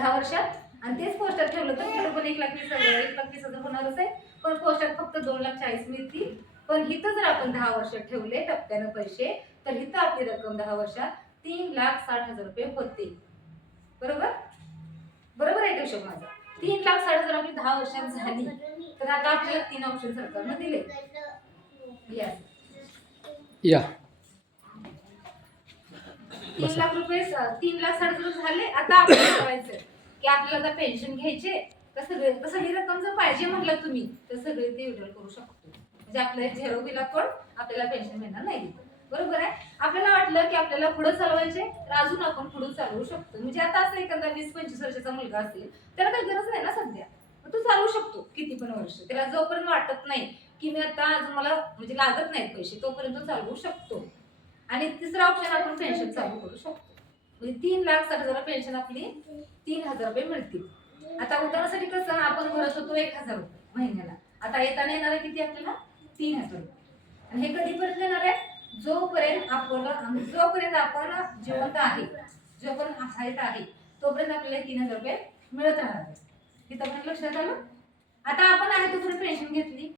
10 वर्षात, आणि तेच पोस्टात ठेवलं तर पुढे पण 1,20,000 1,20,000 होणारच आहे, पण पोस्टात फक्त 2,40,000 मिळतील. पण इथं जर आपण 10 वर्ष ठेवले टप्प्यानं पैसे, तर इथं आपली रक्कम 10 वर्षात 3,60,000 रुपये होते. बरोबर बरोबर आहे का हिशोब माझा? 3,60,000 आपली 10 वर्षात झाली, तर आता आपल्याला 3 ऑप्शन सरकारनं दिले. या 3 लाख रुपये 3,60,000 झाले. आता आपल्याला करायचं की आपल्याला आता पेन्शन घ्यायचे, तर सगळी रक्कम जर पाहिजे म्हटलं तुम्ही, तर सगळे ते विड्रॉल करू शकतो. म्हणजे आपल्या झिरो बिला पण आपल्याला पेन्शन मिळणार नाही. बरोबर आहे. आपल्याला वाटलं की आपल्याला पुढे चालवायचे, तर अजून आपण पुढे चालवू शकतो. म्हणजे आता असं एखादा 20-25 वर्षाचा मुलगा असेल, त्याला काही गरज नाही ना सध्या, तो चालवू शकतो किती पण वर्ष. त्याला जोपर्यंत वाटत नाही की मी आता अजून मला म्हणजे लागत नाहीत पैसे, तोपर्यंत तो चालवू शकतो. आणि तिसरा ऑप्शन आपण पेन्शन चालू करू शकतो. म्हणजे 3,60,000 पेन्शन आपली 3,000 रुपये मिळतील. आता उदाहरणासाठी कसं आपण भरत होतो 1,000 रुपये महिन्याला, आता येताना येणार आहे किती आपल्याला 3,000 रुपये. आणि हे कधीपर्यंत येणार आहे? जोपर्यंत आपण जिवंत आहे, जोपर्यंत हयात आहे, तोपर्यंत आपल्याला 3,000 रुपये मिळत राहणार आहे. हे तर लक्षात आलं. आता आपण आहे तोपर्यंत पेन्शन घेतली,